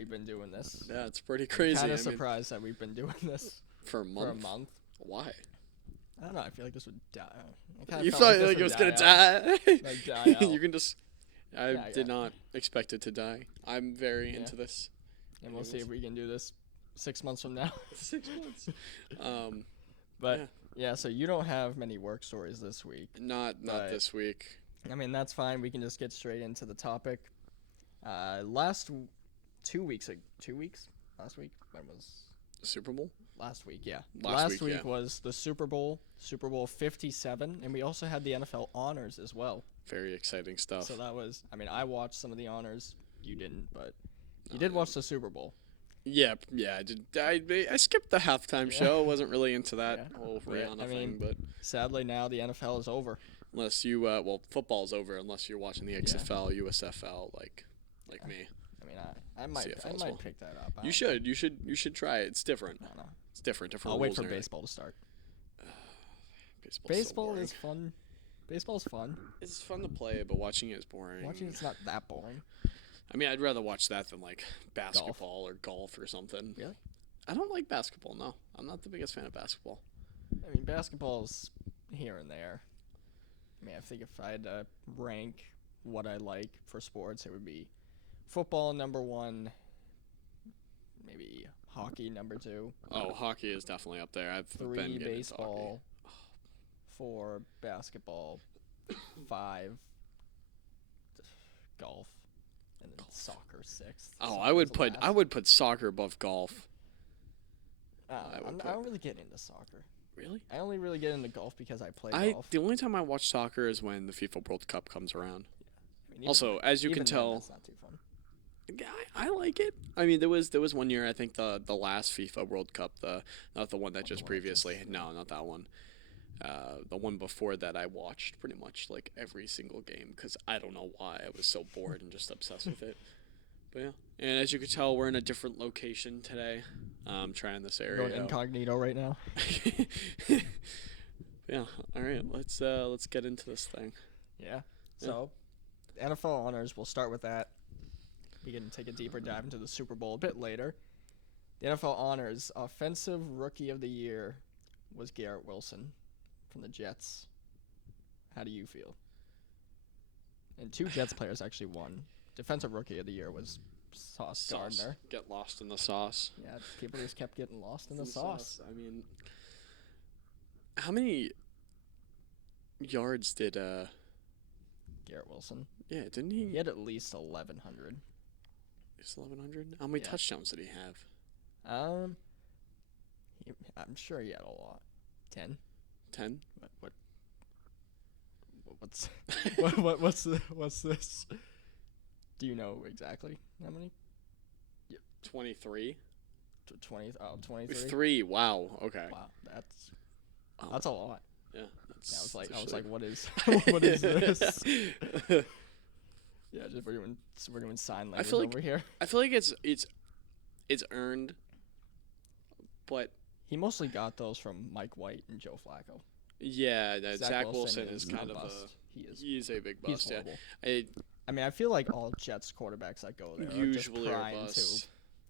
we've been doing this. Yeah, it's pretty crazy. Kind I of mean, surprised that we've been doing this for a for a month. month. Why? I don't know. I feel like this would die. I kinda You felt thought this like it would was gonna out. die? Like, die out. You can just. I Yeah, did yeah. not expect it to die. I'm very Yeah. into this. And we'll see if we can do this 6 months from now. 6 months. But Yeah. so you don't have many work stories this week. Not But- this week. I mean, that's fine. We can just get straight into the topic. 2 weeks, last week, when was Super Bowl. last week? Yeah, Last week, yeah. was the Super Bowl 57, and we also had the NFL honors as well. Very exciting stuff. So that was, I mean, I watched some of the honors. You didn't, but you No, did I watch the Super Bowl. Yeah, I did. I skipped the halftime Yeah. show. Wasn't really into that Yeah. whole Yeah, Rihanna I thing, mean, but Sadly, now the NFL is over. unless you, football's over. Unless you're watching the XFL, USFL, like Yeah. me. I mean, I might CFL as well. pick that up. I You don't know. should. You should try it. It's different. I don't know. It's different. Different I'll wait rules for and everything. baseball to start. Baseball's so Baseball boring. is fun. Baseball's fun. It's fun to play, but watching it is boring. Watching it's not that boring. I mean, I'd rather watch that than like basketball or golf or something. Really? I don't like basketball. No, I'm not the biggest fan of basketball. I mean, basketball's here and there. I mean, I think if I had to rank what I like for sports, it would be football number 1, maybe hockey number 2, Oh, hockey is definitely up there. I've 3 been getting into baseball, 4 basketball, 5 golf, and then soccer 6. Oh, Soccer's I last. would put soccer above golf. I would I don't really get into soccer. Really? I only really get into golf because I play golf. The only time I watch soccer is when the FIFA World Cup comes around. I mean, even Also, as you even can then, tell, that's not too fun. yeah, I like it. I mean, there was 1 year, I think the last FIFA World Cup, not the one that Not the just one that previously. just- No, not that one. The one before that, I watched pretty much like every single game because I don't know why I was so bored and just obsessed with it. But yeah, and as you can tell, we're in a different location today. Trying this Going area out. incognito right now. Yeah. All right. Let's get into this thing. Yeah. So, NFL honors. We'll start with that. We can take a deeper dive into the Super Bowl a bit later. The NFL honors. Offensive Rookie of the Year was Garrett Wilson from the Jets. How do you feel? And 2 Jets players actually won. Defensive Rookie of the Year was Sauce Gardner. Get lost in the sauce. Yeah, people just kept getting lost in the sauce. I mean, how many yards did Garrett Wilson. Yeah, didn't He he? had at least 1,100. It's 1,100. How many Yeah. touchdowns did he have? I'm sure he had a lot. 10. 10. What's this? Do you know exactly how many? 23. 20. Oh, 23. 3. Wow. Okay. Wow, that's Oh, a lot. yeah. Yeah, I was like, actually- what is what is this? Yeah, just we're doing sign language feel like- over here. I feel like it's earned, but He mostly got those from Mike White and Joe Flacco. yeah, that Zach Wilson is a kind of bust. he is a big He's bust. Yeah, horrible. I mean, I feel like all Jets quarterbacks that go there are usually just are primed to busts.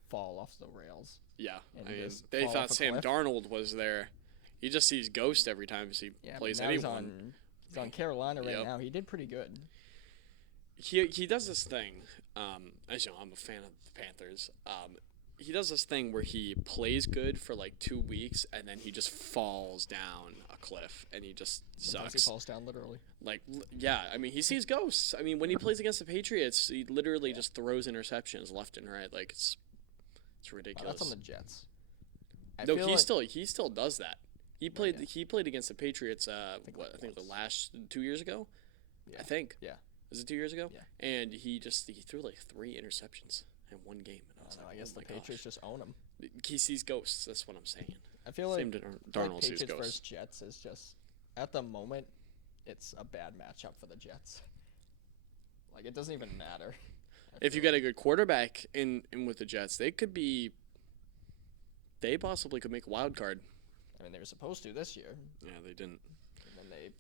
fall off the rails. Yeah, And I mean, just they fall thought off a Sam cliff. Darnold was there. He just sees ghost every time he Yeah, plays but now anyone. he's on Carolina right Yep. now. He did pretty good. He does this thing. As you know, I'm a fan of the Panthers. He does this thing where he plays good for like 2 weeks and then he just falls down a cliff and he just Sometimes sucks. He falls down literally. Yeah, I mean, he sees ghosts. I mean, when he plays against the Patriots, he literally just throws interceptions left and right. Like it's Oh, ridiculous. that's on the Jets. I No, feel he still does that. He played yeah. he played against the Patriots. I think the once. last 2 years ago. Yeah. I think. Yeah. Was it 2 years ago? Yeah. And he threw like 3 interceptions in one game. And I was I like, guess oh the my Patriots gosh. just own him. He sees ghosts. That's what I'm saying. I feel like, Same to Darnold sees Patriots ghosts. versus Jets is just at the moment, it's a bad matchup for the Jets. Like it doesn't even matter. If you get a good quarterback in with the Jets, they possibly could make a wild card. I mean, they were supposed to this year, Yeah, they didn't. and then they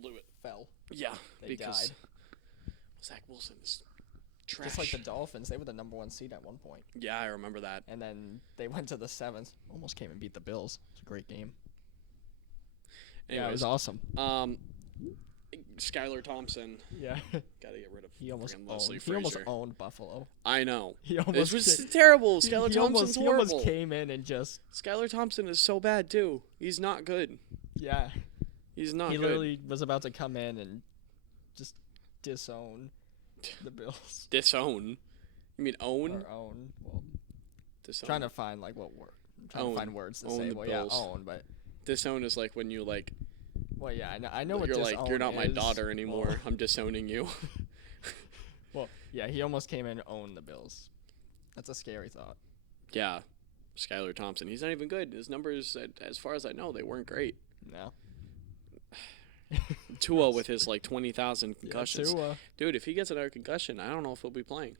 Blew it. fell. Yeah, They because died. Zach Wilson is Trash. Just like the Dolphins, they were the number 1 seed at one point, Yeah, I remember that. and then they went to the 7th, almost came and beat the Bills. It was a great game. Anyways, Yeah, it was awesome. Skylar Thompson. Yeah, Gotta get rid of he almost freaking Leslie owned, he almost Frazier. owned Buffalo. I know. He This almost was ca- terrible. he- Skylar he Thompson's He horrible. almost came in and just Skylar Thompson is so bad too. He's not good. yeah. He's not He good. literally was about to come in and just disown the Bills. Disown. You mean own? Or own. Well, Disown. trying to find like what word. I'm trying Own. to find words to Own say. the Well, Bills. yeah, own, but Disown is like when you like. well, yeah, I know what You're like disown you're not my is. daughter anymore. Well, I'm disowning you. well, yeah, he almost came in and owned the Bills. That's a scary thought. Yeah, Skylar Thompson. He's not even good. His numbers, as far as I know, they weren't great. No. Tua with his like 20,000 Yeah, concussions. Tua. Dude, if he gets another concussion, I don't know if he'll be playing.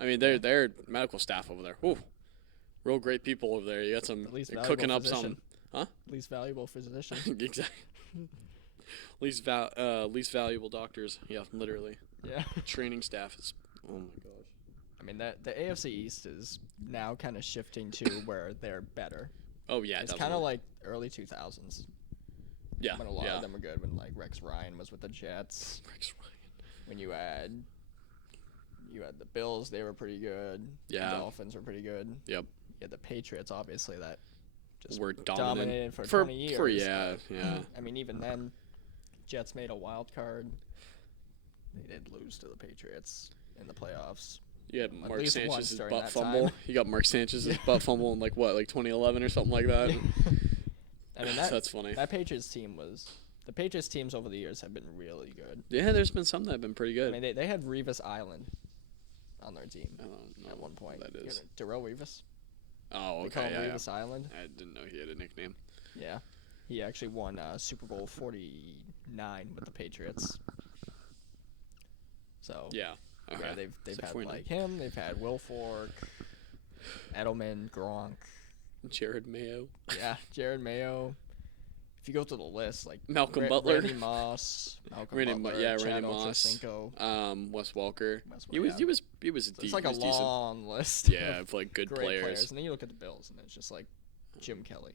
I mean, they're medical staff over there. Ooh, real great people over there. You got some The least they're valuable cooking up physician. some Least valuable physician. exactly. least valuable doctors. Yeah, literally. Yeah. Training staff is. Oh my gosh. I mean, the AFC East is now kind of shifting to where they're better. Oh yeah, It's kind definitely. of like early 2000s yeah, when a lot yeah. of them were good. When like Rex Ryan was with the Jets. Rex Ryan. When you had the Bills, they were pretty good. Yeah. The Dolphins were pretty good. Yep. You had the Patriots, obviously, that just We're dominated for 20 years. yeah, but, yeah. I mean, even then, Jets made a wild card. They did lose to the Patriots in the playoffs. You had At Mark least once Sanchez's during butt that fumble. time. You got Mark Sanchez's Yeah. butt fumble in like 2011 or something like that. I mean, that That's funny. that Patriots team was. The Patriots teams over the years have been really good. Yeah, there's been some that have been pretty good. I mean, they had Revis Island on their team I don't know at one point. what that is. Darrell Revis. Oh, They call okay. him Yeah, Revis Island. I didn't know he had a nickname. Yeah. He actually won Super Bowl 49 with the Patriots. So Yeah. Okay. yeah, they've So had 49. like him. They've had Will Fork, Edelman, Gronk. Jared Mayo. Yeah, Jared Mayo. If you go through the list, like Malcolm Butler. Randy Moss, Malcolm Randy Mo- Butler, yeah, Chad Randy Moss. Ochocinco. Wes Walker. Wes He Walker, was yeah. he was So deep. it's like he a was decent. long list. Yeah, of of like good great players. And then you look at the Bills, and it's just like Jim Kelly.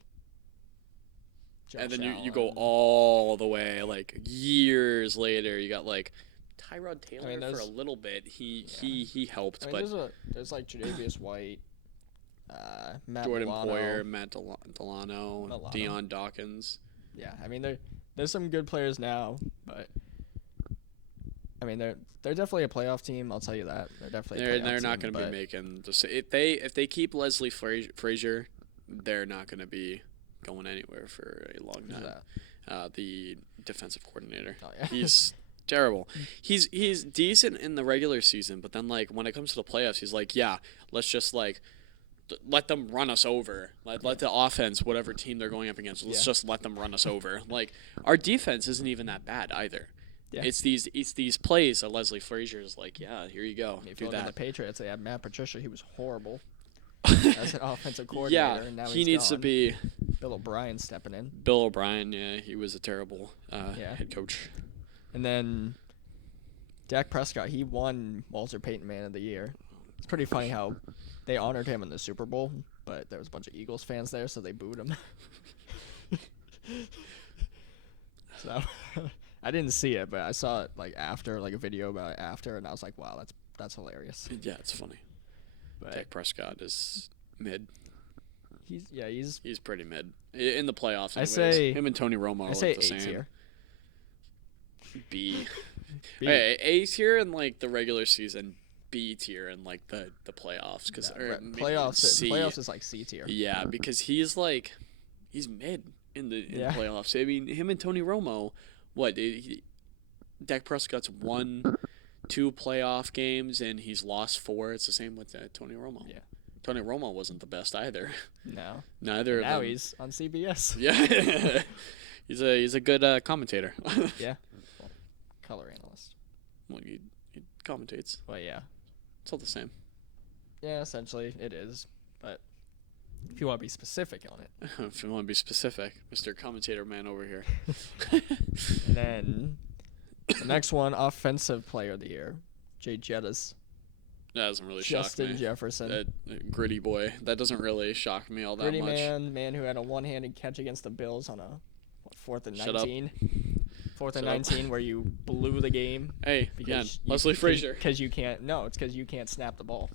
And Josh then you go Allen. all the way like years later. You got like Tyrod Taylor for a there's- little bit. He yeah. he helped, I mean, but there's like Tre'Davious White, Matt Jordan Milano. Poyer, Matt Delano, Milano. Deion Dawkins. Yeah, I mean there's some good players now, but I mean they're definitely a playoff team. I'll tell you that they're definitely. A playoff They're not team, going to be but making the if they keep Leslie Frazier, they're not going to be going anywhere for a long who's time. that? The defensive coordinator. Oh, yeah. He's terrible. He's decent in the regular season, but then like when it comes to the playoffs, he's like, yeah, let's just like let them run us over. Let the offense, whatever team they're going up against, let's Yeah. just let them run us over. Like our defense isn't even that bad either. Yeah. It's these plays that Leslie Frazier is like, yeah, here you go, I mean, if do you look at the that. Patriots, they had Matt Patricia. He was horrible as an offensive coordinator. Yeah, and now he he's needs to gone. be Bill O'Brien stepping in, Bill O'Brien. Yeah, he was a terrible Yeah. head coach. and then Dak Prescott. He won Walter Payton Man of the Year. It's pretty funny how they honored him in the Super Bowl, but there was a bunch of Eagles fans there, so they booed him. So I didn't see it, but I saw it like after, like a video about it after, and I was like, wow, that's hilarious. Yeah, it's funny. But Dak Prescott is mid. he's He's pretty mid in the playoffs. I Anyways. say- him and Tony Romo I are say like the A same. tier. B. B. Hey, A tier in like the regular season. B tier in like the playoffs because Yeah, playoffs is like C tier. Yeah, because he's mid in the Yeah. playoffs. I mean, him and Tony Romo, Dak Prescott's won 2 playoff games and he's lost 4. It's the same with Tony Romo. Yeah. Tony Romo wasn't the best either. No. Neither Now of them. he's on CBS. Yeah. he's a good commentator. Yeah. Well, color analyst. Well, he commentates. But yeah. It's all the same. Yeah, essentially it is. But if you want to be specific on it. If you want to be specific, Mr. Commentator Man over here. And then the next one, offensive player of the year, Jay Jettas. That doesn't really shock Justin me. Jefferson. That gritty boy. That doesn't really shock me all that Gritty much. man who had a one-handed catch against the Bills on a 4th and Shut up. 19. 4th and Shut up. 19 where you blew the game. Hey, again, Leslie Frazier. Because you can't. No, it's because you can't snap the ball.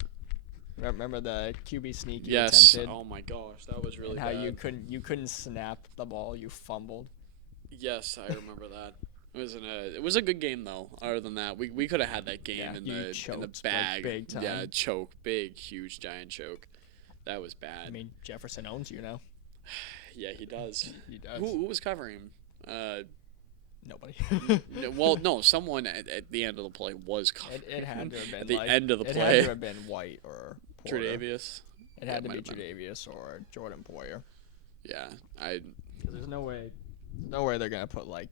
Remember the QB sneak you Yes. attempted? Oh my gosh, that was really and how bad. you couldn't snap the ball. You fumbled. Yes, I remember that. It was a good game though. Other than that, we could have had that game Yeah, in you the choked, like, bag. big time. Yeah, choke, big, huge, giant choke. That was bad. I mean, Jefferson owns you now. Yeah, he does. He does. Who was covering him? Nobody. Well, no, someone at the end of the play was covering. It had to have been at the like, end of the It play. had to have been White or Porter. Tre'Davious. It Yeah, had to might be have been. Tre'Davious or Jordan Poyer. Yeah, 'Cause there's no way they're gonna put like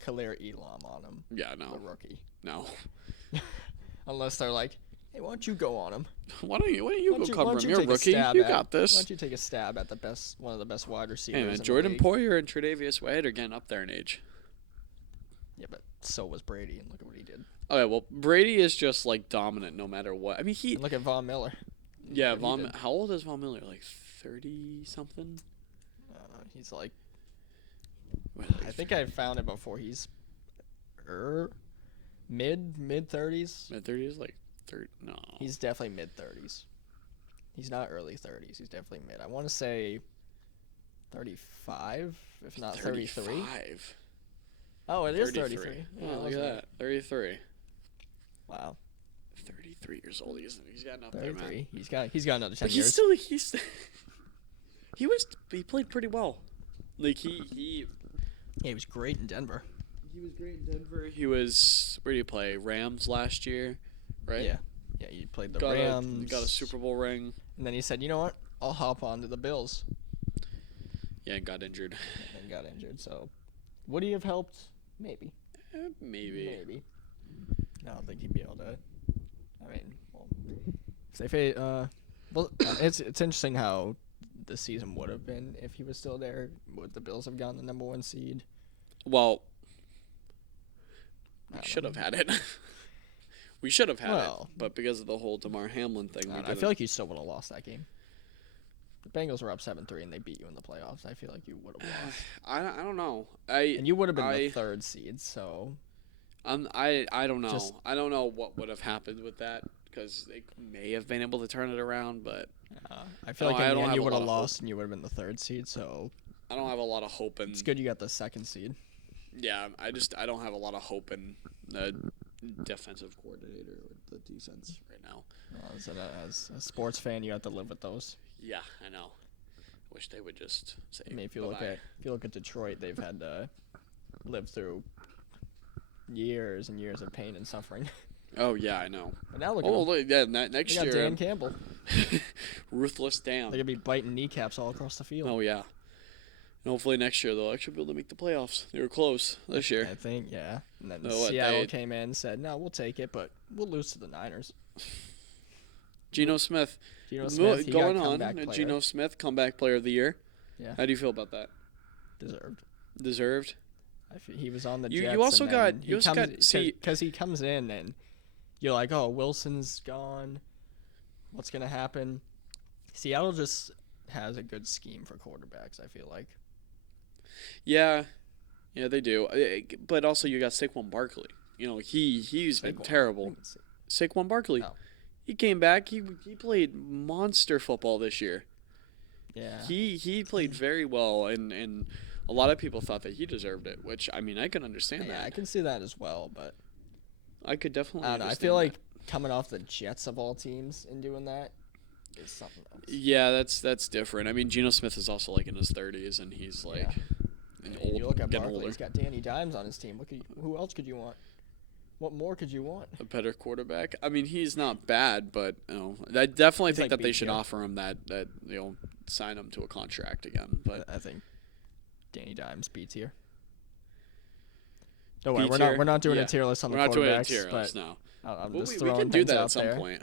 Khalil Elam on him, yeah, the no, rookie, no. unless they're like, hey, why don't you go on him? Why don't you Why go don't cover don't him? you You're a take rookie. stab You at- got Why this. don't you take a stab at one of the best wide receivers? Hey man, in the Jordan league? Poyer and Tre'Davious White are getting up there in age. Yeah, but so was Brady, and look at what he did. Okay, well, Brady is just like dominant no matter what. I mean, And look at Von Miller. yeah, Look what he Von. did. How old is Von Miller? Like 30 something. He's like, What, I think I found it before. He's mid 30s. mid 30s, like 30. No, He's definitely mid 30s. He's not early 30s. He's definitely mid. I want to say 35, if not 33. 35. Oh, it is 33. Yeah, I look was at right. that. 33. Wow, 33 years old. He's gotten up there, man. 33. He's got another 10 But years. he played pretty well. Like he Yeah, he was great in Denver. was great in Denver. He was, where did he play? Rams last year, right? Yeah, he played the got Rams. got a Super Bowl ring. And then he said, you know what? I'll hop on to the Bills. Yeah, and got injured. And got injured. So, would he have helped? Maybe. Maybe. I don't think he'd be able to. I mean, well, if they it's interesting how the season would have been if he was still there. Would the Bills have gotten the number 1 seed? Well, I we don't should know. have had it. We should have had Well- it, but because of the whole Damar Hamlin thing, we I didn't. feel like you still would have lost that game. The Bengals were up 7-3 and they beat you in the playoffs. I feel like you would have lost, I don't know. and you would have been I- the 3rd seed. So I don't know. Just- I don't know what would have happened with that because they may have been able to turn it around, but I feel No, like I in the don't end have you a would lot have of hope. lost and you would have been the 3rd seed. So I don't have a lot of hope in. it's good you got the 2nd seed. Yeah, I don't have a lot of hope in the defensive coordinator or the defense right now. As a sports fan, you have to live with those. Yeah, I know. Wish they would just say. I mean, if you bye-bye. look at Detroit, they've had to live through years and years of pain and suffering. Oh yeah, I know. But now look at Oh them. look, yeah, They next got year, Dan Campbell. ruthless They're Dan. gonna be biting kneecaps all across the field. Oh yeah. And hopefully next year they'll actually be able to make the playoffs. They were close this year. I think, yeah. And then No, what, Seattle they- came in and said, "No, we'll take it, but we'll lose to the Niners." Geno Smith. Geno Smith, he going got on. comeback player. Geno Smith, comeback player of the year. Yeah. How do you feel about that? Deserved. Deserved. He was on the You- Jets. you also and got- then you also got- see- because he comes in and you're like, oh, Wilson's gone. What's gonna happen? Seattle just has a good scheme for quarterbacks. I feel like. Yeah, they do. But also you got Saquon Barkley. You know he's been Saquon. terrible. Saquon Barkley. Oh. He came back. He played monster football this year. Yeah. He played very well, and a lot of people thought that he deserved it. Which I mean I can understand Yeah, that. I can see that as well, but I could definitely. I don't know. I understand feel like that. coming off the Jets of all teams and doing that is something else. Yeah, that's different. I mean, Geno Smith is also like in his 30s, and he's like an And you look at getting Barkley, older. he's got Danny Dimes on his team. Who else could you want? What more could you want? A better quarterback. I mean, he's not bad, but I definitely He's think like that they should BTR. offer him that sign him to a contract again. But I think Danny Dimes B tier. Don't B worry, tier? we're not doing Yeah. a tier list on we're the not doing a quarterbacks, tier but list now. I'm Well, just we throwing can do things that out at some there. point.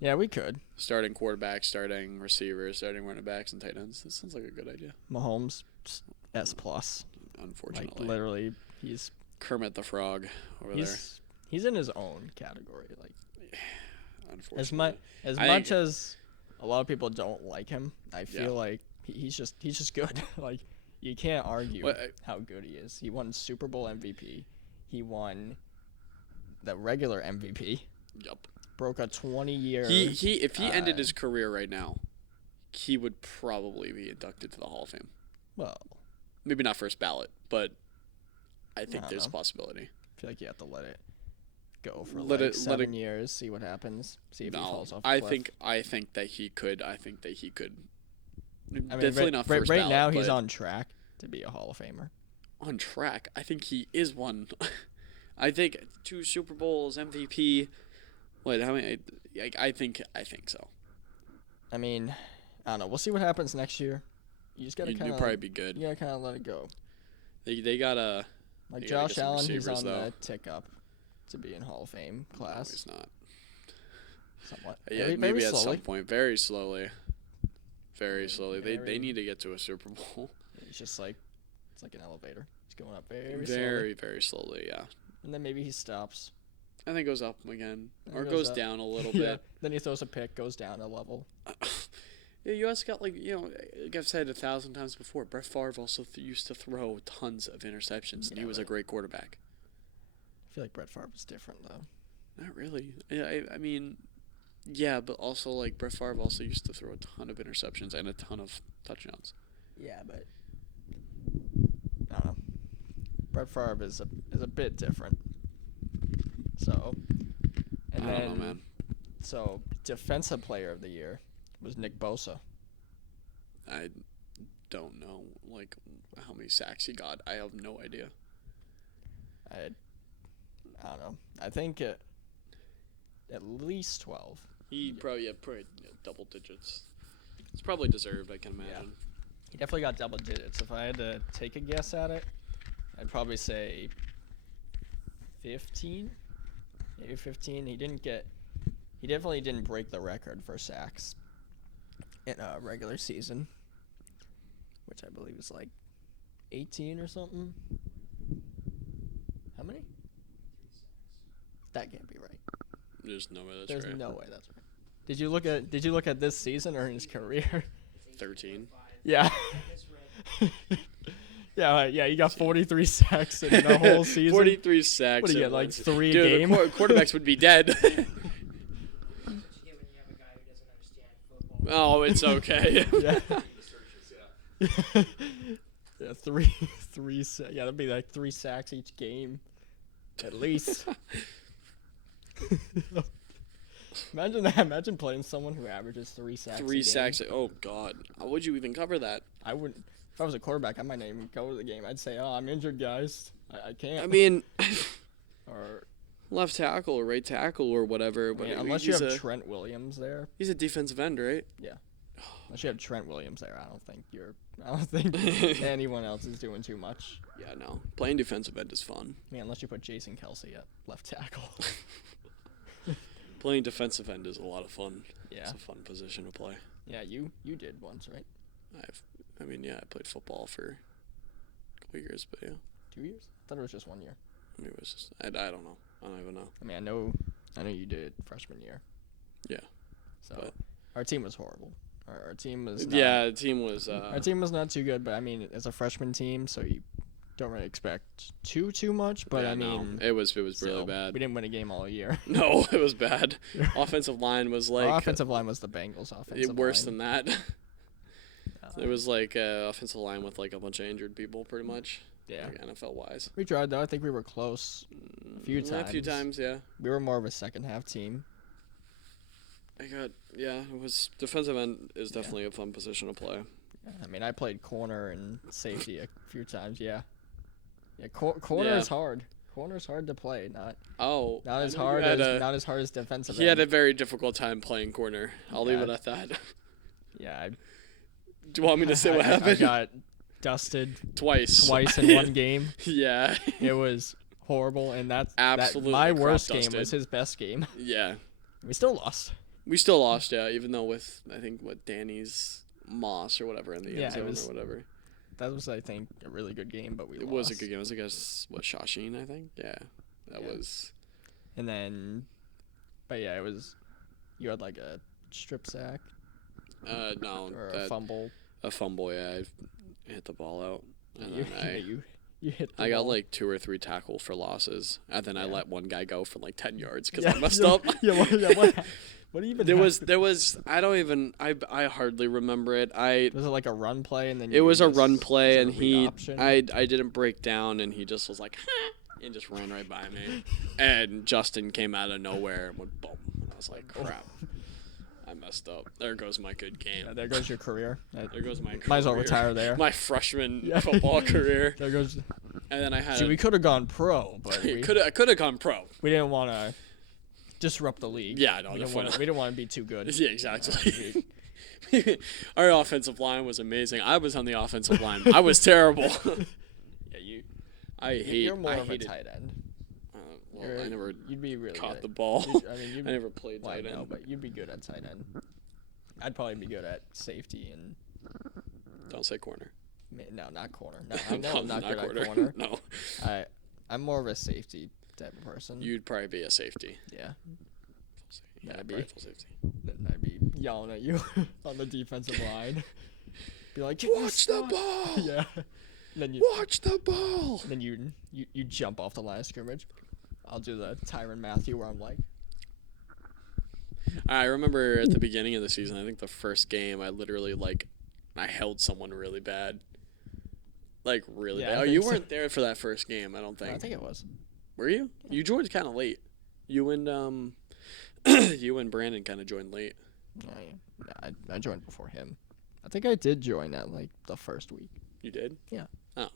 Yeah, we could. Starting quarterbacks, starting receivers, starting running backs, and tight ends. That sounds like a good idea. Mahomes S plus. Unfortunately, Like literally, he's Kermit the Frog over there. he's in his own category. Like unfortunately. As I much think- as a lot of people don't like him, I feel like he's just good. Like you can't argue Well, how good he is. He won Super Bowl MVP. He won the regular MVP. Yup. Broke a 20-year. He if he ended his career right now, he would probably be inducted to the Hall of Fame. Well, Maybe not first ballot, but I think don't there's a know. possibility. I feel like you have to let it go for Let like it- 7 years, see what happens, see if he No, falls off. A I cliff. think that he could. I think that he could. I mean, Definitely right, not first right ballot, now he's but on track to be a Hall of Famer. on track. I think he is one. I think 2 Super Bowls, MVP. Wait, how many? I think so. I mean, I don't know. We'll see what happens next year. You just gotta You'd kind probably of, be good. you gotta kind of let it go. They gotta. Like They gotta Josh get some Allen, he's receivers, on though. the tick up to be in Hall of Fame No, class. he's not. Somewhat. Yeah, Very- maybe very at some slowly. point, very slowly. Very slowly. They Very- need to get to a Super Bowl. It's just like it's like an elevator. It's going up very slowly, Very, very slowly. Yeah. and then maybe he stops. I think it goes up again, Then or it goes up. down a little Yeah. bit. Then he throws a pick, goes down a level. Yeah, you also got like I've said 1,000 times before. Brett Favre also used to throw tons of interceptions, and he Yeah, was a but- great quarterback. I feel like Brett Favre was different though. Not really. Yeah, I mean, yeah, but also like Brett Favre also used to throw a ton of interceptions and a ton of touchdowns. Yeah, but I don't know. Brett Favre is a bit different. So, and I then don't know, man. so defensive player of the year was Nick Bosa. I don't know like how many sacks he got. I have no idea. I don't know. I think at least 12. He probably double digits. It's probably deserved. I can imagine. He definitely got double digits. If I had to take a guess at it, I'd probably say 15. Maybe 15. He definitely didn't break the record for sacks in a regular season, which I believe is like 18 or something. How many? That can't be right. There's no way that's There's right. no way that's right. Did you look at this season or in his career? 13. Yeah. yeah, you got 43 sacks in the whole season. 43 sacks. What do you in get, like one 3 a Dude, game? the quarterbacks would be dead. That's what you get when you have a guy who doesn't understand football. Oh, it's okay. Yeah. Yeah, three yeah, that'd be like 3 sacks each game, at least. Imagine that. Imagine playing someone who averages 3 sacks. 3 a game. sacks. Oh God, how would you even cover that? I wouldn't. If I was a quarterback, I might not even go to the game. I'd say, "Oh, I'm injured, guys. I can't." I mean, or left tackle or right tackle or whatever. I But mean, I mean, unless you he's have a, Trent Williams there, he's a defensive end, right? unless you have Trent Williams there, I don't think anyone else is doing too much. Yeah, no. Playing defensive end is fun. I mean, unless you put Jason Kelsey at left tackle. Playing defensive end is a lot of fun. Yeah, It's a fun position to play. yeah. You did once, right? I played football for a couple years, but yeah. 2 years? I thought it was just 1 year. I mean, it was just, I don't know. I don't even know. I mean, I know you did it freshman year. Yeah, So but- our team was horrible. Our team was not, Yeah, the team was. Our team was not too good, but I mean, it's a freshman team, so you don't really expect too much. But yeah, I no, mean, it was really still, bad. We didn't win a game all year. No, it was bad. Offensive line was like Our offensive line was the Bengals' offensive worse line. than that. Uh, It was like offensive line with like a bunch of injured people, pretty much. Yeah. Like, NFL wise. We tried though. I think we were close. few A few times. times, yeah. We were more of a second half team. It was defensive end is definitely a fun position to play. I mean, I played corner and safety a few times. Yeah. Yeah. Corner Yeah. is hard. Corner's hard to play. Not Oh, not I as know you hard had as not as hard as defensive. He had a end. very difficult time playing corner. I'll leave Yeah. it at that. Yeah. Do you want me to say what I happened? got dusted Twice in one game. Yeah. It was horrible, and Absolutely my crop worst game was dusted. his best game. Yeah. We still lost. We still lost, yeah, even though with I think Danny's Moss or whatever in the Yeah, end it zone was- or whatever. That was, I think, a really good game, but we It lost. was a good game. It was against Shashin, I think. Yeah. That Yeah. was And then, but yeah, it was You had like a strip sack No, or a fumble. a fumble. Yeah, I hit the ball out, and You, then you hit. The I got ball. like 2 or 3 tackle for losses, and then I Yeah. let one guy go for like 10 yards because Yeah, I messed yeah, up. What do you even? There have? was I don't even I hardly remember it. Was it like a run play and then? It was a run was play, it and a read he option? I didn't break down, and he just was like, and just ran right by me, and Justin came out of nowhere and went boom. And I was like, crap, I messed up. There goes my good game. Yeah, there goes your career. There goes my career. Might as well retire there. My freshman Yeah. football career. There goes. And then I had. See, we could have gone pro, but I could have gone pro. we didn't want to disrupt the league. Yeah, no, we definitely. didn't want to be too good. Yeah, exactly. Our offensive line was amazing. I was on the offensive line. I was terrible. Yeah, you. You're more of a hated. tight end. Well, I never You'd be really caught good. the ball. You'd, I never played well, I tight know, end. but you'd be good at tight end. I'd probably be good at safety and Don't say corner. no, not corner. No, I know No, I'm not good corner. at corner. No, I'm more of a safety type of person. you'd probably be a safety. Yeah, Yeah, Maybe. probably full safety. then I'd be yelling at you on the defensive line. Be like, Watch the ball. Yeah. Then you Watch the ball. then you jump off the line of scrimmage. I'll do the Tyrann Mathieu where I'm like, I remember at the beginning of the season, I think the first game, I literally I held someone really bad. Like really Yeah, bad. I Oh, you think so. weren't there for that first game, I don't think. I think it was. Were you? You joined kind of late. You and you and Brandon kind of joined late. I joined before him. I think I did join at like the first week. You did? Yeah. Oh.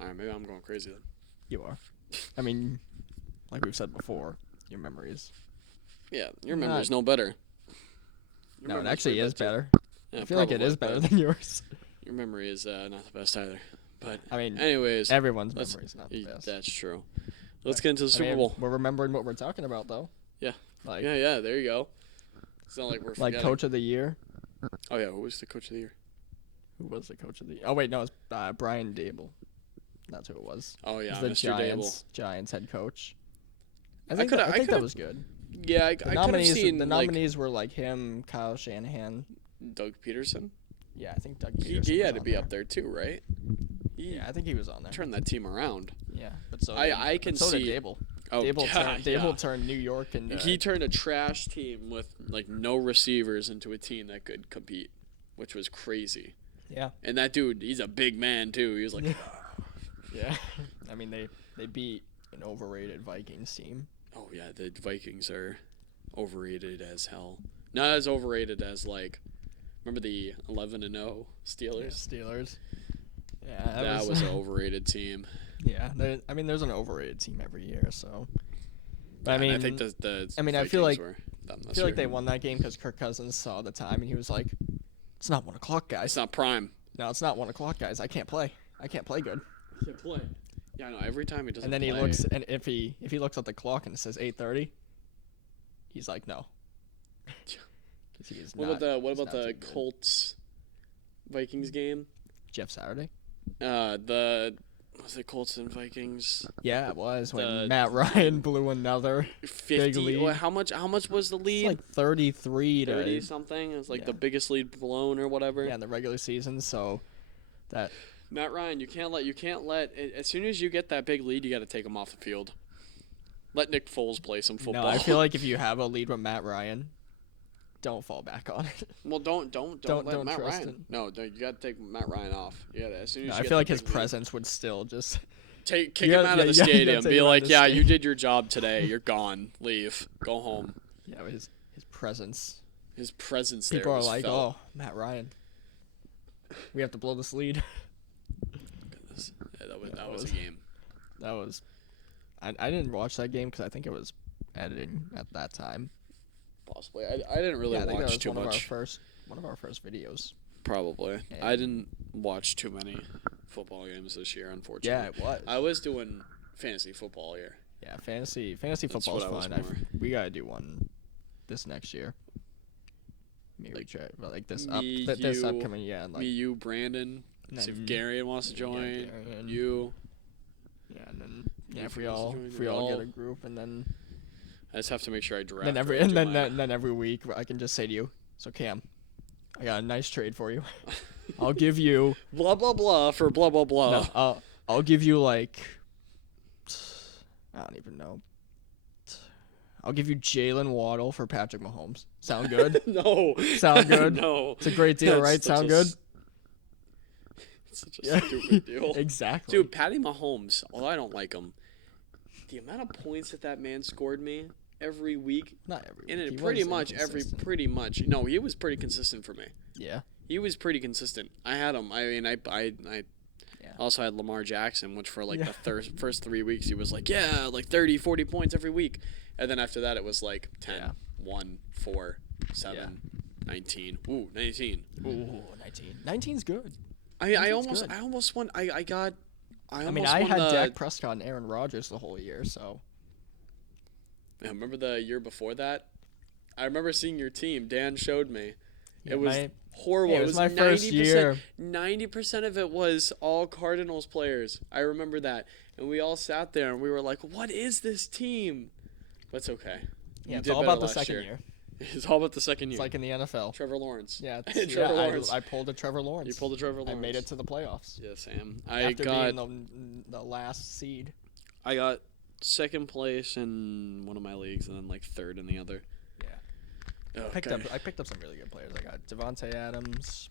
All right, maybe I'm going crazy then. You are. I mean, like we've said before, your memory is. Yeah, your memory's no better. Your No, it memory's actually pretty is bad, too. better. Yeah, I feel like it probably, is better but than yours. Your memory is not the best either. But I mean, anyways, everyone's let's- memory is not the best. that's true. Let's get into the I Super mean, Bowl. We're remembering what we're talking about though. Yeah. Like Yeah, there you go. It's not like we're like forgetting. coach of the year. Oh yeah, who was the coach of the year? Who was the coach of the? Oh wait, no, it's Brian Dable. That's who it was. Oh yeah, He's the Mr. Dable. Giants head coach. I I think coulda- that, I I think that coulda- was good. Yeah, I The could have nominees, seen the like nominees were like him, Kyle Shanahan. Doug Peterson. Yeah, I think Doug He Peterson. had was to on be there. up there too, right? He Yeah, I think he was on there. turned that team around. Yeah, but so I did- can but so see- did Dable. Oh, Dable turned New York into. He turned a trash team with like no receivers into a team that could compete, which was crazy. Yeah. And that dude, he's a big man too. He was like, Yeah. I mean, they beat an overrated Vikings team. oh yeah, the Vikings are overrated as hell. Not as overrated as like, remember the 11-0 Steelers? Steelers. Yeah, That was an overrated team. Yeah, I mean, there's an overrated team every year, so. But I And mean, I think the I mean, I Vikings feel like- were them I this feel like year. they won that game because Kirk Cousins saw the time and he was like, "It's not 1 o'clock, guys. It's not prime. No, it's not 1 o'clock, guys. I can't play. I can't play good." Can't play. Yeah, no. Every time he doesn't. And then he play, looks, and if he looks at the clock and it says 8:30, he's like, "No." 'Cause he is What not- about he's the not too good. Colts Vikings game? Jeff Saturday? Was it Colts and Vikings? Yeah, it was when The- Matt Ryan blew another. 50. lead. Well, how much was the It's lead? like 33 30 to something. It was like yeah. the biggest lead blown or whatever. yeah in the regular season. So that Matt Ryan, you can't let as soon as you get that big lead, you got to take him off the field. Let Nick Foles play some football. no, I feel like if you have a lead with Matt Ryan, don't fall back on it. well, don't let don't Matt trust Ryan. him. No, you got to take Matt Ryan off. You got to as soon as No, you I get feel that like his big lead, presence would still just kick You him gotta- out of yeah, the you gotta stadium. take Be him out of like, the yeah, you stadium." did your job today. You're gone. Leave. Go home. yeah, but his presence. His presence People there are was like, felt. "Oh, Matt Ryan, we have to blow this lead." Goodness. Yeah, that was Yeah, that it was was- a game. That was. I didn't watch that game because I think it was editing at that time. Possibly. I didn't really yeah, I think that watch was too one much. of our first videos. Probably. Yeah. I didn't watch too many football games this year, unfortunately. Yeah, it was. I was doing fantasy football here. Yeah, fantasy That's football's what I was fun. more. We gotta do one this next year. Maybe we Like, try, but like this me, this you, upcoming and like Me, you, Brandon. and See if then- Gary wants to yeah, join. Gary and- You. yeah, and then Yeah, if if we he wants to all join, if we we all get all- a group and then I just have to make sure I draft. Then every right and to then, my- then every week I can just say to you, so Cam, I got a nice trade for you. I'll give you blah blah blah for blah blah blah. no, I'll give you like I don't even know. I'll give you Jalen Waddle for Patrick Mahomes. Sound good? No. Sound good? No. It's a great deal, That's right? such Sound a good? s- It's such a Yeah. stupid deal. Exactly. Dude, Patty Mahomes, although I don't like him, the amount of points that man scored me every week, Not every and week. it He pretty was much inconsistent. no, he was pretty consistent for me. Yeah. He was pretty consistent. I had him. I mean, I Yeah. also had Lamar Jackson, which for like Yeah. the first 3 weeks, he was like, yeah, like 30, 40 points every week. And then after that, it was like 10, Yeah. 1, 4, 7, 19. Ooh, 19. Ooh, 19. 19's good. I 19's good. almost won. I I mean, almost I won had the, Dak Prescott and Aaron Rodgers the whole year, so Yeah, remember the year before that? I remember seeing your team. Dan showed me. yeah, It was my- horrible. yeah, it was my first 90%, year. 90% of it was all Cardinals players. I remember that. And we all sat there and we were like, what is this team? But it's okay. yeah, You it's did all better about the last second year. It's all about the second year. It's like in the NFL. Trevor Lawrence. Yeah, Trevor Lawrence. I pulled a Trevor Lawrence. You pulled the Trevor I Lawrence. made it to the playoffs. Yeah, Sam. I After got being the last seed. I got second place in one of my leagues and then like third in the other. Yeah. Oh, I picked up some really good players. I got Devontae Adams.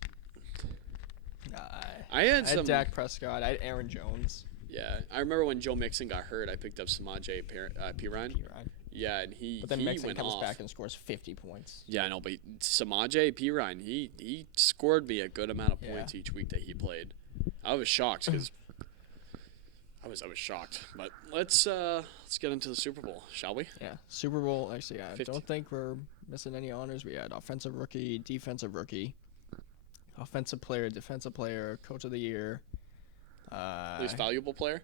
I had I some. had Dak Prescott. I had Aaron Jones. Yeah, I remember when Joe Mixon got hurt. I picked up Samaje Perine. Pirine. Yeah, and he But then he Mixon went comes off. back and scores 50 points. Yeah, I know, but Samaje Perine, he scored me a good amount of Yeah. points each week that he played. I was shocked because I was shocked. But let's get into the Super Bowl, shall we? Yeah. Super Bowl. Actually, I 50. don't think we're missing any honors. We had offensive rookie, defensive rookie, offensive player, defensive player, coach of the year. Least valuable player.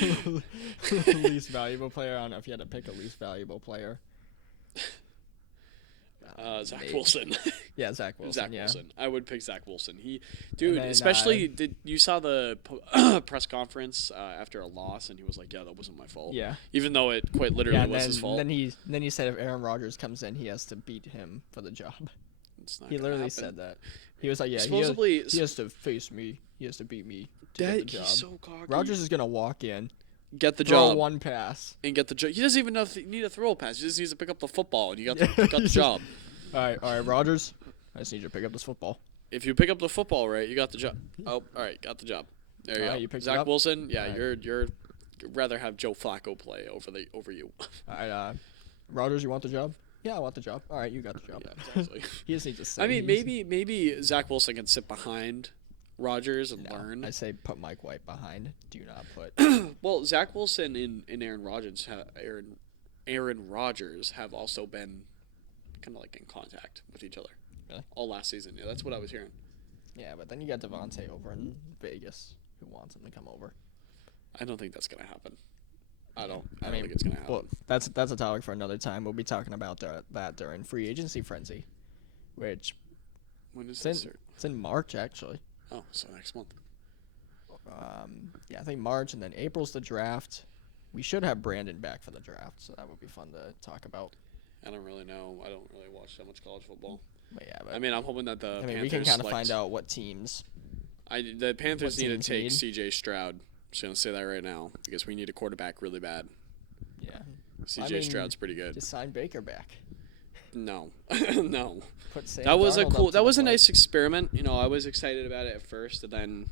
least valuable player. I don't know if you had to pick a least valuable player. Zach maybe. Wilson. Yeah, Zach Wilson. Zach yeah. Wilson. I would pick Zach Wilson. Dude, then, especially did you saw the press conference after a loss, and he was like, "Yeah, that wasn't my fault." Yeah. Even though it quite literally Yeah, and was then, his fault. then he said if Aaron Rodgers comes in, he has to beat him for the job. It's not He gonna literally happen. said that. He was like, yeah, Supposedly, he has to face me. He has to beat me to get the that job. he's so cocky. Rodgers is gonna walk in, get the throw job one pass. and get the job. He doesn't even need to throw a pass. He just needs to pick up the football, and you got Yeah. got the job. All right, Rodgers. I just need you to pick up this football. If you pick up the football right, you got the job. Oh, all right, got the job. There you All go. right, you picked it Zach up? Wilson. Yeah, All right. you'd rather have Joe Flacco play over you. All right, Rodgers, you want the job? Yeah, I want the job. All right, you got the job. Yeah, exactly. He just needs to say. I mean, he's- maybe Zach Wilson can sit behind Rodgers and No, learn. I say put Mike White behind. Do not put. Well, Zach Wilson and Aaron Rodgers, Aaron Rodgers have also been kind of like in contact with each other. Really? All last season. Yeah, that's what I was hearing. Yeah, but then you got Devontae over in Vegas, who wants him to come over. I don't think that's gonna happen. I don't I mean, think it's gonna happen. Well, that's a topic for another time. We'll be talking about that during free agency frenzy, which When is it's in, this? it's in March actually. Oh, so next month. Yeah, I think March, and then April's the draft. We should have Brandon back for the draft, so that would be fun to talk about. I don't really know. I don't really watch that much college football. But yeah, but I mean, I'm hoping that the Panthers we can kind of select- find out what teams. The Panthers what need to teams take need. C.J. Stroud. Just gonna say that right now because we need a quarterback really bad. Yeah, C.J. mean, Stroud's pretty good. just sign Baker back. No, no. Put Sam That was a Darnold up cool. to That the was a plate. nice experiment. You know, I was excited about it at first, and then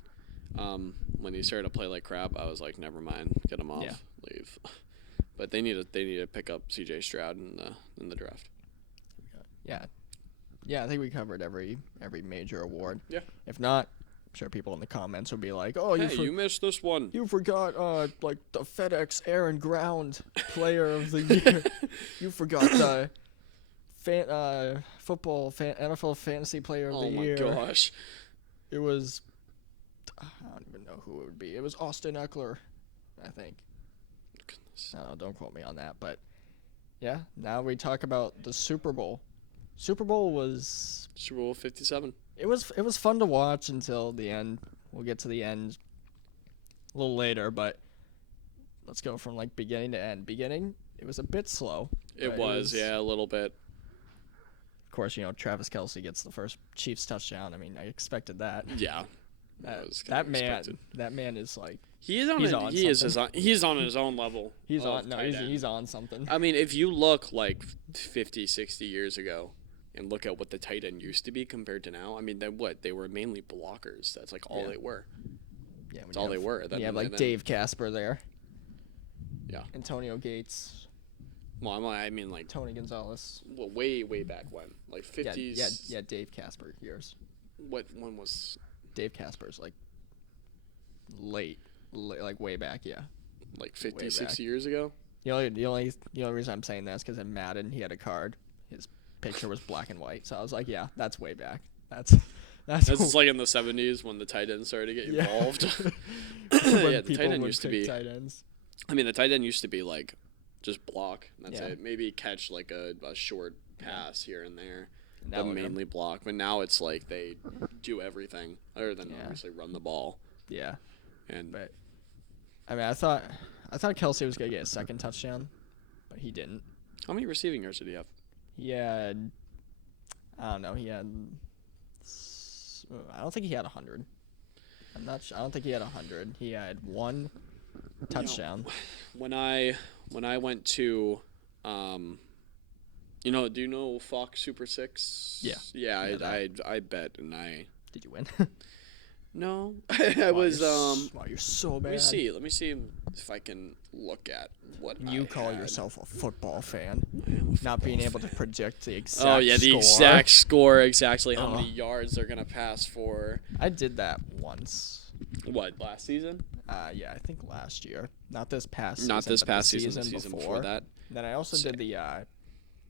when he started to play like crap, I was like, never mind, get him off, Yeah. leave. But they need to pick up C.J. Stroud in the draft. Yeah, I think we covered every major award. Yeah. If not, I'm sure people in the comments will be like, "Oh, Hey, you missed this one. you forgot like the FedEx Air and Ground Player of the Year. You forgot the NFL Fantasy Player of Oh the my Year. gosh. It was I don't even know who it would be. It was Austin Eckler, I think. Goodness. Don't quote me on that, but yeah. Now we talk about the Super Bowl. Super Bowl was Super Bowl 57. it was fun to watch until the end. We'll get to the end a little later, but let's go from like beginning to end. Beginning, it was a bit slow. It but was, yeah, a little bit. Of course, Travis Kelce gets the first Chiefs touchdown. I mean, I expected that. Yeah. That man is like He's on his own level. he's on something. I mean, if you look like 50, 60 years ago and look at what the tight end used to be compared to now, I mean, they were mainly blockers. That's like all they were. Yeah, that's all they were. You have like Dave Casper there. Yeah. Antonio Gates. Well, I mean like Tony Gonzalez. Well, way back when, like 50s. Yeah, Dave Casper years. When was Dave Casper's like late, like way back, yeah. Like 50, 60 years ago? The only reason I'm saying that is because in Madden he had a card. His picture was black and white, so I was like, yeah, that's way back. That's like in the 70s when the tight end started to get involved. Yeah, the tight end used to be. Tight ends. I mean, the tight end used to be like just block. That's it. Maybe catch like a short pass here and there. But mainly block. But now it's like they do everything other than obviously run the ball. Yeah. But I mean, I thought Kelce was gonna get a second touchdown, but he didn't. How many receiving yards did he have? He had, I don't know. I don't think he had 100. I don't think he had 100. He had one touchdown. When I went to, do you know Fox Super 6? Yeah. Yeah, I bet and I. Did you win? No, I was. Wow, you're so bad. Let me see if I can look at what you call had. yourself a football fan. I am a Not being football able fan. to predict the exact. Oh yeah, the score. exact score, exactly how many yards they're gonna pass for. I did that once. What, last season? Yeah, I think last year. Not this past season. Not this but past the season. The season before that. Then I also did the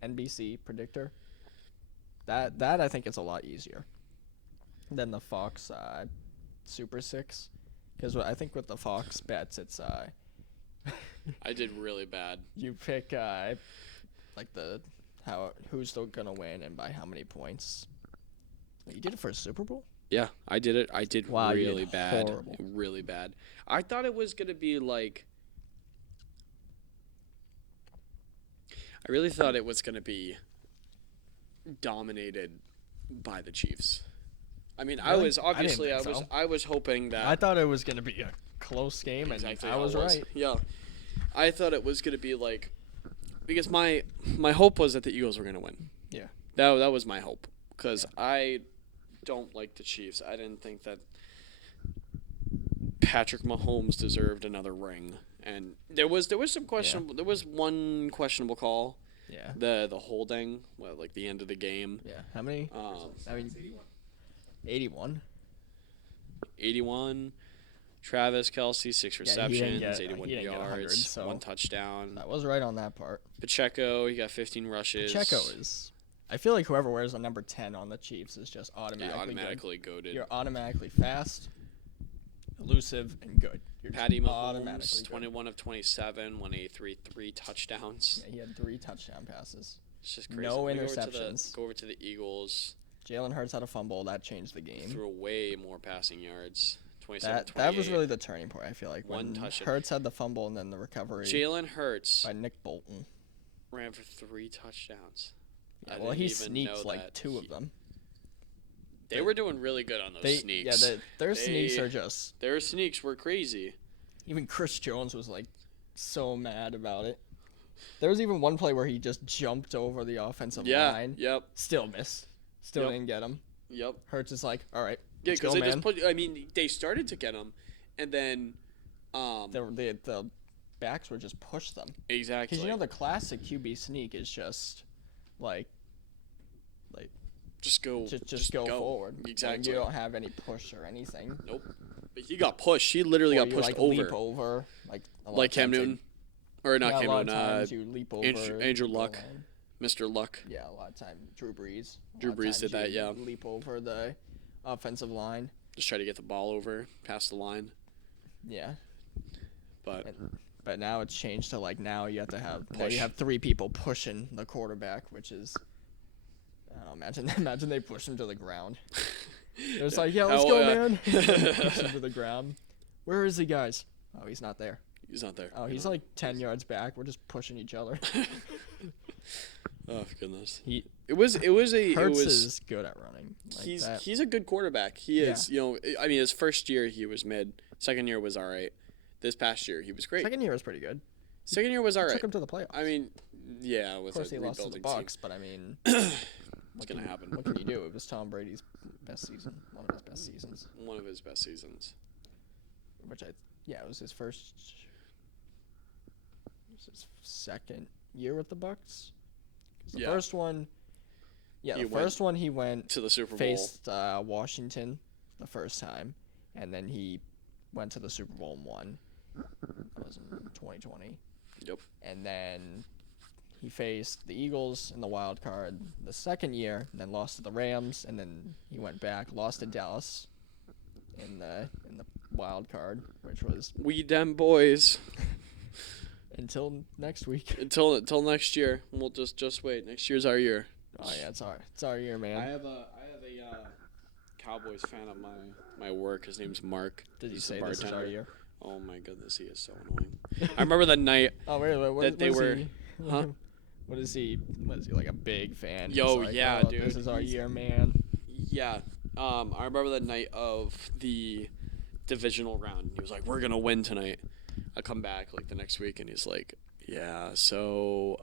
NBC predictor. That I think is a lot easier than the Fox Super 6, because I think with the Fox bets it's I did really bad. you pick like who's still gonna win and by how many points. You did it for a Super Bowl? Yeah, I did it. I did Wow, you really did bad. horrible. Really bad. I thought it was gonna be like. I really thought it was gonna be dominated by the Chiefs. I mean, Really? I was hoping that. I thought it was gonna be a close game, and Exactly I how was it right. Yeah, I thought it was gonna be like, because my hope was that the Eagles were gonna win. Yeah. That was my hope, because I don't like the Chiefs. I didn't think that Patrick Mahomes deserved another ring, and there was some questionable. There was one questionable call. Yeah. The holding, like the end of the game. Yeah. How many? I mean, 81. 81. Travis Kelce, 6 receptions, 81 he didn't get 100, yards, so 1 touchdown. I was right on that part. Pacheco, he got 15 rushes. Pacheco is. I feel like whoever wears the number 10 on the Chiefs is just automatically goated. You're automatically fast, elusive, and good. You're Patty just Mahomes, automatically good. 21 of 27, 183, 3 touchdowns. Yeah, he had 3 touchdown passes. It's just crazy. No Let me interceptions. Go over to the Eagles. Jalen Hurts had a fumble. That changed the game. Threw way more passing yards. 27, That was really the turning point, I feel like. One When touchdown. Hurts had the fumble and then the recovery Jalen Hurts by Nick Bolton. ran for 3 touchdowns. Yeah, I well, didn't he even sneaked know like that. 2 of them. They were doing really good on those sneaks. Yeah, their sneaks are just... Their sneaks were crazy. Even Chris Jones was like so mad about it. There was even one play where he just jumped over the offensive line. Yep. Still missed. Still didn't get him. Yep. Hurts is like, all right. Yeah, because they just put. I mean, they started to get him, and then. The backs were just push them. Exactly. Because the classic QB sneak is just like just go forward. Exactly. You don't have any push or anything. Nope. But he got pushed. He literally got pushed over. Leap over, like Cam Newton, or not Cam Newton. A lot of times you leap over. Andrew Luck, Mr. Luck. Yeah, a lot of time. Drew Brees. Drew Brees did that. Yeah. Leap over the offensive line. Just try to get the ball over past the line. Yeah. But now it's changed to now you have to have push. You have 3 people pushing the quarterback, which is. Imagine they push him to the ground. It was like, yeah, let's go, man. Push him to the ground. Where is he, guys? Oh, he's not there. He's not there. Oh, he's like 10 yards back. We're just pushing each other. Oh goodness. He It was Hurts is good at running. Like that. he's a good quarterback. He is. You know, I mean, his first year he was mid. Second year was all right. This past year he was great. Second year was pretty good. Second year was all right. Took him to the playoffs. I mean, yeah, with of course a he lost to the rebuilding Bucks, team. but I mean, It's gonna happen. what can you do? It was Tom Brady's best season, one of his best seasons. One of his best seasons. It was his first. It was his second year with the Bucks. 'Cause the first one. Yeah, the first one he went to the Super Bowl. faced Washington the first time, and then he went to the Super Bowl and won. That was in 2020. Yep. And then he faced the Eagles in the wild card the second year, and then lost to the Rams, and then he went back, lost to Dallas in the wild card, which was We dem boys. until next week. Until next year. We'll just wait. Next year's our year. Oh yeah, it's our year, man. I have a Cowboys fan at my work. His name's Mark. Did he He's say the this is our bartender. year? Oh my goodness, he is so annoying. I remember the night. Oh wait, That what they is were- he? Huh? What is he? What is he, like a big fan? He's Yo, like, yeah, "Oh, dude. This is our He's- year, man. Yeah. I remember the night of the divisional round. He was like, "We're gonna win tonight." I come back like the next week, and he's like, "Yeah, so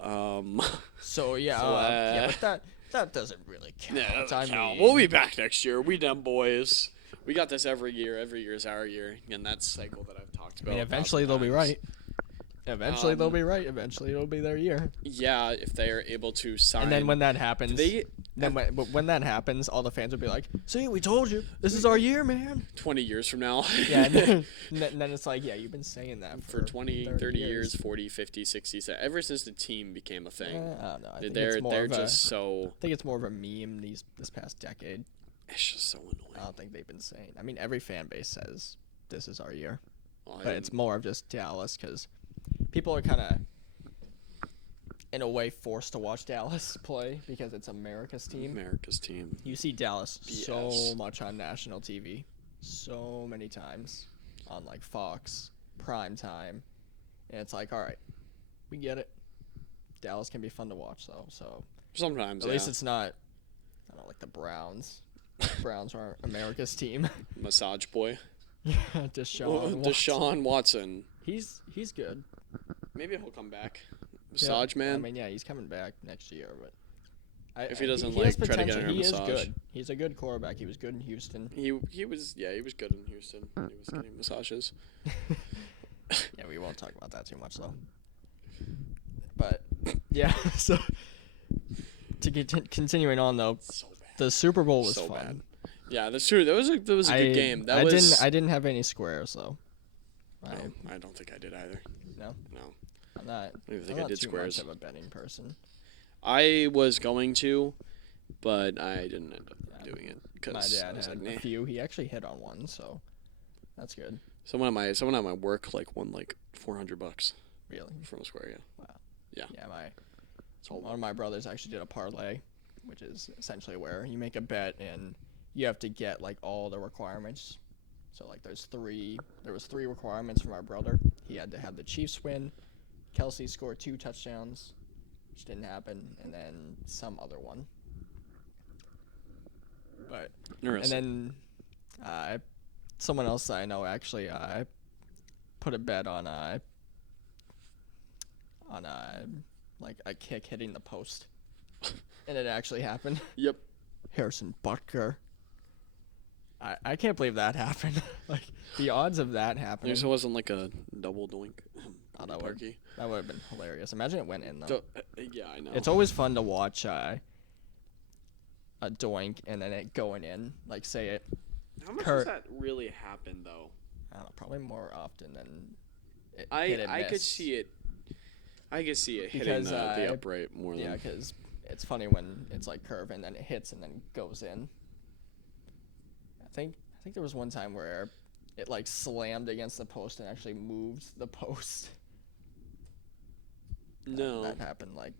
So yeah, So, yeah, but that doesn't really count. yeah, doesn't I count. mean, We'll be back next year. We dem boys. We got this every year. Every year's our year, and that cycle that I've talked I about. mean, eventually 1,000 they'll be times. right. Eventually they'll be right. Eventually it'll be their year. Yeah, if they are able to sign. And then when that happens, they but when that happens, all the fans will be like, "See, we told you. This is our year, man." 20 years from now. Yeah, and then it's like, yeah, you've been saying that for 20, 30 years, 40, 50, 60, ever since the team became a thing. I don't know. I think they're it's more they're of just so I think it's more of a meme this past decade. it's just so I annoying. don't think they've been saying. I mean, every fan base says this is our year, Well, but it's more of just Dallas because people are kind of, in a way, forced to watch Dallas play because it's America's team. America's team. You see Dallas so BS. much on national TV, so many times on like Fox, prime time, and it's like, all right, we get it. Dallas can be fun to watch though, so Sometimes, at yeah. least it's not, I don't know, like the Browns. Browns are America's team. Massage boy. Deshaun. Watson. Deshaun Watson. He's good. Maybe he'll come back. Massage man. I mean, yeah, he's coming back next year, but If he doesn't, has like, try to get potential. her a He is massage. good. He's a good quarterback. He was good in Houston. he was good in Houston. He was getting massages. Yeah, we won't talk about that too much though. But yeah, so to get continuing on though, So bad. the Super Bowl was So fun. bad. Yeah, that's true. That was a good game. That was. I didn't have any squares though. I don't think I did either. No, No. I'm not. I don't even think I'm I not did too squares. much of a betting person. I was going to, but I didn't end up Yeah. doing it My because I dad was had like, a nah. few. He actually hit on one, so that's good. Someone at my work like won like $400 Really. from a square. Yeah. Yeah. Yeah, It's all one of my brothers actually did a parlay, which is essentially where you make a bet and you have to get like all the requirements. So like there was three requirements for my brother. He had to have the Chiefs win, Kelsey score 2 touchdowns, which didn't happen, and then some other one. But and interesting. then someone else I know actually put a bet on like a kick hitting the post, and it actually happened. Yep. Harrison Butker. I can't believe that happened. Like the odds of that happening. There wasn't like a double doink. Oh, that would Parky. have been hilarious. Imagine it went in though. Yeah, I know. It's always fun to watch a doink and then it going in. Like say it. How much Kurt- does that really happen though? I don't know, probably more often than it I hit and I could miss. see it. I could see it Because, hitting the upright more Yeah, than. because it's funny when it's like curve and then it hits and then goes in. I think there was one time where it like slammed against the post and actually moved the post. No, That happened like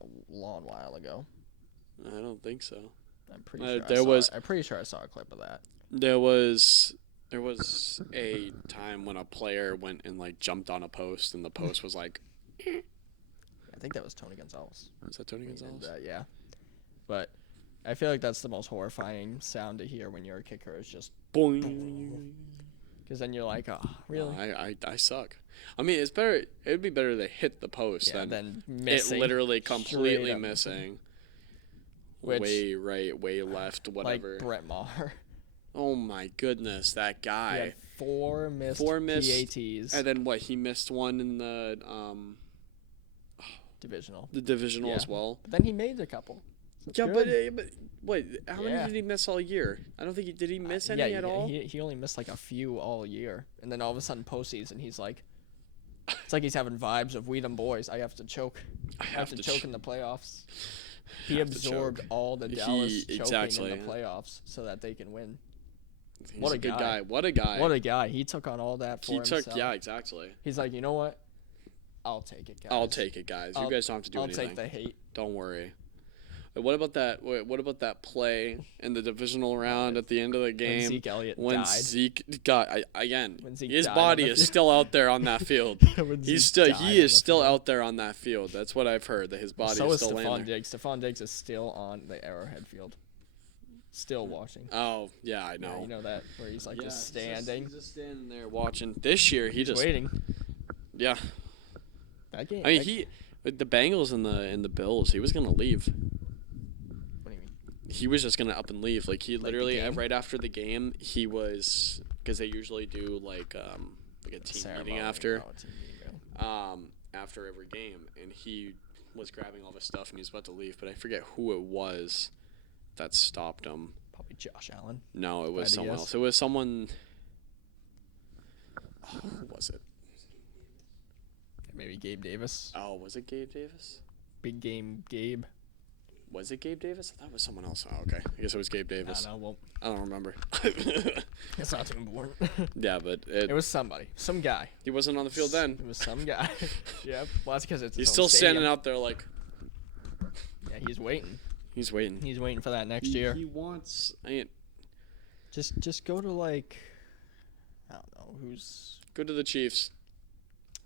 a long while ago. I don't think so. I'm pretty Uh, sure there was- I'm pretty sure I saw a clip of that. There was There was a time when a player went and like jumped on a post, and the post was like, I think that was Tony Gonzalez. "Is that Tony Gonzalez?" And, yeah. But I feel like that's the most horrifying sound to hear when you're a kicker. Is just Boing. because then you're like, oh, really? I suck. I mean, it's better. It would be better to hit the post Yeah, than then it missing. literally completely straight up. missing. Which- way right, way left, whatever. Like Brett Maher. Oh my goodness, that He guy. had four missed PATs. And then what? He missed one in the Divisional. divisional Yeah. as well. But then he made a couple. So it's Yeah, good. but wait, how Yeah. many did he miss all year? I don't think did he miss any yeah, at all? He only missed like a few all year, and then all of a sudden postseason he's like, it's like he's having vibes of "We them boys." I have to choke. I have to choke in the playoffs. He Have to absorbed choke. all the He- Dallas choking exactly. in the playoffs so that they can win. He's What a a good guy. guy. What a guy. What a guy! He took on all that for he took. himself. Yeah, exactly. He's like, you know what? I'll take it, guys. I'll take it, guys. You guys don't have to do I'll anything. take the hate. Don't worry. What about that? What about that play in the divisional round at the end of the When game Zeke Elliott when died. Zeke got again? When Zeke His died body on the is field. still out there on that field. When He's Zeke still died he on is the still field. out there on that field. That's what I've heard. That his body So is is still laying Stephon there. Diggs. Stephon Diggs is still on the Arrowhead field, still watching. Oh yeah, I Yeah, know. you know that where he's like just standing, He's just standing there watching. This year he he's just waiting. yeah. That game. I mean that- he with the Bengals and the Bills. He was gonna leave. What do you mean? He was just gonna up and leave. Like he the literally game? right after the game, he was because they usually do like a team Ceremony. meeting after Oh, a team meeting, yeah. after every game, and he was grabbing all this stuff and he was about to leave, but I forget who it was that stopped him. Probably Josh Allen. No, it was I'd someone guess. else. It was someone. Oh, who was it? Maybe Gabe Davis. Oh, was it Gabe Davis? Big game Gabe. Was it Gabe Davis? I thought it was someone else. Oh, okay. I guess it was Gabe I Davis. don't know. Well, I don't remember. it's not too important. Yeah, but It was somebody, some guy. he wasn't on the field then. It was some guy. Yep. Well, that's because it's. He's his still own standing stadium. out there like Yeah, he's waiting. he's waiting. He's waiting for that next year. He wants. I mean, Just go to like, I don't know who's. go to the Chiefs.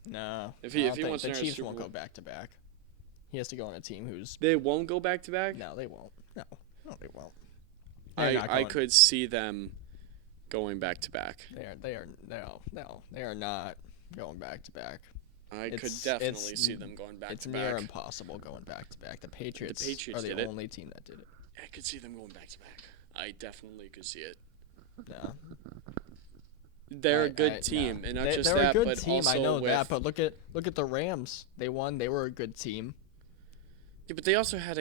No. If he- I if don't he think wants to the enter a Chiefs Super won't Bowl. go back to back. He has to go on a team who's. They won't go back to back. No, they won't. No, they won't. They're not I going- could see them going back to back. They are no, they are not going back to back. I could It's- definitely it's- see them going back It's to near back. impossible going back to back. The Patriots, Patriots are the did it. only team that did it. I could see them going back to back. I definitely could see it. No, They're a good no. team, and not They're just a that, good but team. also I know with. that, but look at the Rams. They won. They were a good team. Yeah, but they also had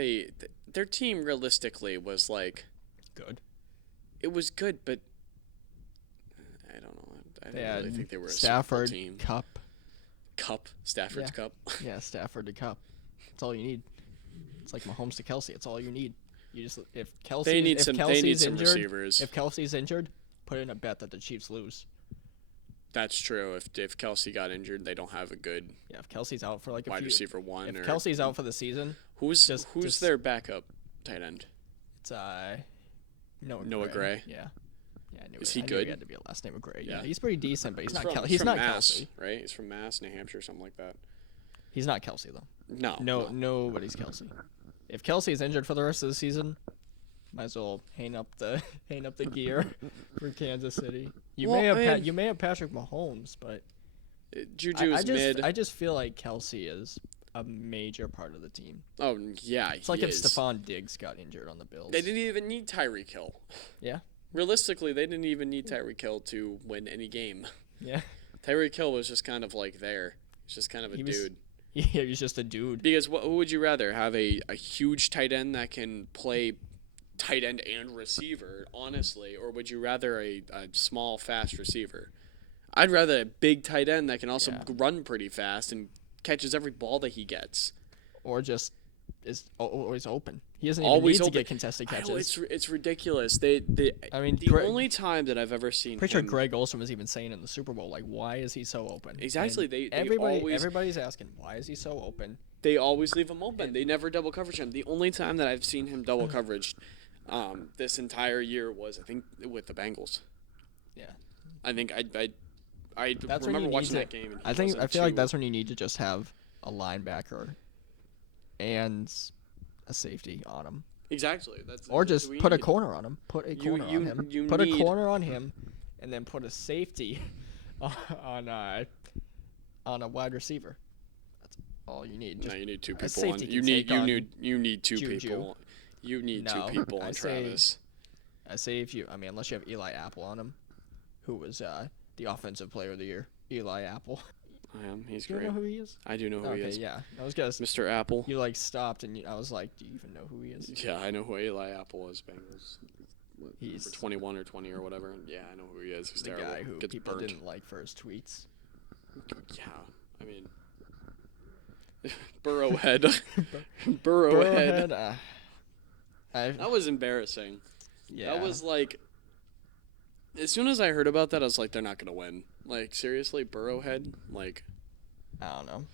their team realistically was like Good. it was good, but I don't know. I They didn't had really think they were a Stafford, Super Bowl team. Cup. Stafford's Yeah. Cup. Yeah, Stafford to Cup. That's all you need. It's like Mahomes to Kelsey. It's all you need. You just if Kelsey They need if some. They Kelsey's need some injured, receivers. if Kelsey's injured, put in a bet that the Chiefs lose. That's true. If Kelsey got injured, they don't have a good Yeah, if Kelsey's out for like a wide few, receiver one. if Or Kelsey's out for the season, who's just- their backup tight end? it's Noah Gray? Yeah. Yeah, I knew Is it. he I knew good? He had to be a last name of Gray. Yeah, Yeah. he's pretty decent, but he's not. From, He's from not Mass, Kelsey. right? He's from Mass, New Hampshire, something like that. He's not Kelsey though. No. No, nobody's Kelsey. If Kelsey is injured for the rest of the season, might as well hang up the gear for Kansas City. You Well, may have I mean- you may have Patrick Mahomes, but Juju is mid. I just feel like Kelsey is a major part of the team. Oh yeah, It's like he if is. Stephon Diggs got injured on the Bills. They didn't even need Tyreek Hill. Yeah. Realistically, they didn't even need Tyreek Hill to win any game. Yeah. Tyreek Hill was just kind of like there. He's just kind of a He was- dude. Yeah, he's just a dude. Because who would you rather have a huge tight end that can play tight end and receiver, honestly, or would you rather a small, fast receiver? I'd rather a big tight end that can also Yeah. run pretty fast and catches every ball that he gets. Or just is always open. He doesn't even Always need open. to get contested I know, catches. it's ridiculous. I mean, the Greg- only time that I've ever seen Pretty sure him, Greg Olson was even saying in the Super Bowl, like, why is he so open? Exactly, And they everybody's always- asking, why is he so open? they always leave him open. They never double coverage him. The only time that I've seen him double coverage this entire year was, I think, with the Bengals. Yeah. I think I That's when remember you need watching to- that game. And I feel like that's when you need to just have a linebacker and a safety on him, exactly. That's or that's just what we put a need. corner on him. Put a corner on him. you Put a need- corner on him, and then put a safety on a wide receiver. That's all you need. No, Just you need two a people. safety can You take on need two Juju. people. You need No, two people I on say- Travis. I say unless you have Eli Apple on him, who was the offensive player of the year. Eli Apple. I am. He's Do you great. know who he is? I do know who he Okay, is. yeah. I was gonna. Mr. Apple. You like stopped and I was like, do you even know who he is? Yeah, I know who Eli Apple is. Bengals. He's For 21 or 20 or whatever. Yeah, I know who he is. He's the terrible. guy who Gets people burnt. didn't like for his tweets. Yeah, I mean, Burrowhead. Burrowhead. That was embarrassing. Yeah. That was like, as soon as I heard about that, I was like, they're not gonna win. Like, seriously, Burrowhead. Like, I don't know.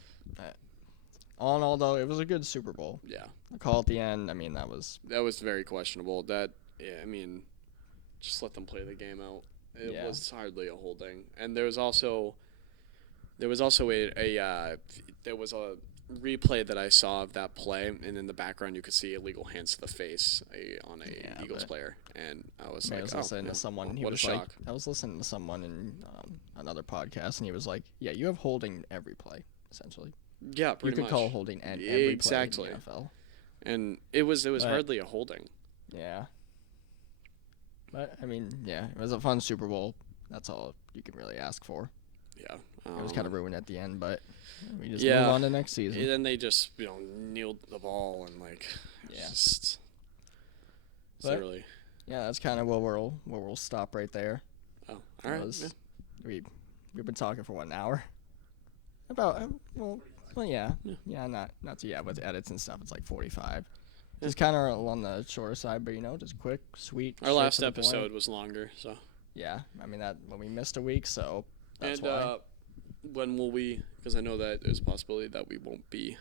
All in all, though, it was a good Super Bowl. yeah, The call at the end, I mean, that was. that was very questionable. Yeah, I mean, just let them play the game out. It Yeah. was hardly a holding, and there was also a replay that I saw of that play, and in the background you could see illegal hands to the face on a Yeah, Eagles but- player, and I was I like, was oh, listening yeah, to someone. well, He what was a like, shock. I was listening to someone in another podcast, and he was like, "Yeah, you have holding every play, essentially. Yeah, You pretty could much. call holding and every Exactly. play in the NFL." And it was But- hardly a holding. Yeah. But I mean, yeah, it was a fun Super Bowl. That's all you can really ask for. Yeah, It was kind of ruined at the end, but we just Yeah. move on to next season. And then they just kneeled the ball and like Yeah. just But- really. Yeah, that's kind of where we'll stop right there. Oh, all right. was- yeah. We've been talking for what, an hour? About well yeah Yeah. not too with edits and stuff. It's like 45. Just kind of on the shorter side, but just quick, sweet. Our straight last to the point. episode was longer, so. Yeah, I mean that when we missed a week, so that's And why. when will we? Because I know that there's a possibility that we won't be,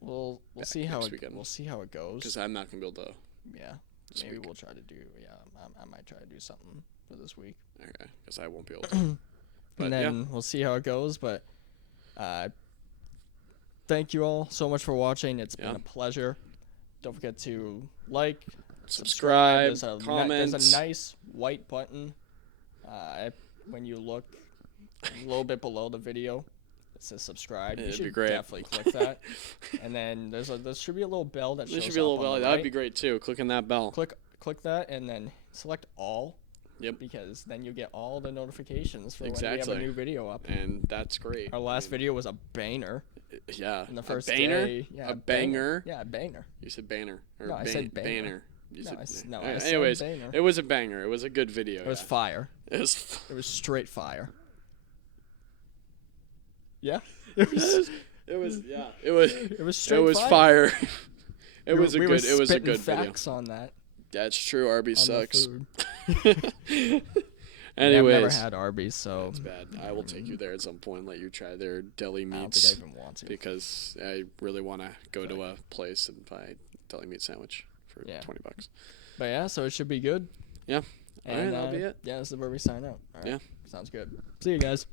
We'll back see how next it weekend. we'll see how it goes. because I'm not gonna be able to. Yeah, this maybe week. we'll try to do. Yeah, I might try to do something for this week. Okay, because I won't be able to. But And then we'll see how it goes. But thank you all so much for watching. It's been Yeah. a pleasure. Don't forget to like, subscribe, There's a comment. there's a nice white button when you look a little bit below the video. It says subscribe. You It'd be should great. definitely click that. And then there should be a little bell that There shows should be a little up bell. on the That'd right. be great too. Clicking that bell. Click that and then select all. Yep. Because then you get all the notifications for when we Exactly. have a new video up. And that's great. Our last video was a banger. Yeah. In the first a banger. day. Yeah, a banger. Yeah, a banger. You said banner. Or No, I said banger. banner. You No, said, I said anyways, banger. it was a banger. It was a good video. It was yeah. fire. It was. It was straight fire. Yeah. It was. It was. Yeah. It was. It was straight. It was fire. fire. It was a We good. were It was a spitting good video. facts on that. That's true. Arby's On the sucks. food. Yeah, I've never Anyways, had Arby's, so that's bad. I will take you there at some point and let you try their deli I don't meats think I even want to. because I really want to go to a place and buy a deli meat sandwich for Yeah. $20. But yeah, so it should be good. Yeah. And, All right, that'll be it. Yeah, this is where we sign out. All right. Yeah. Sounds good. See you guys.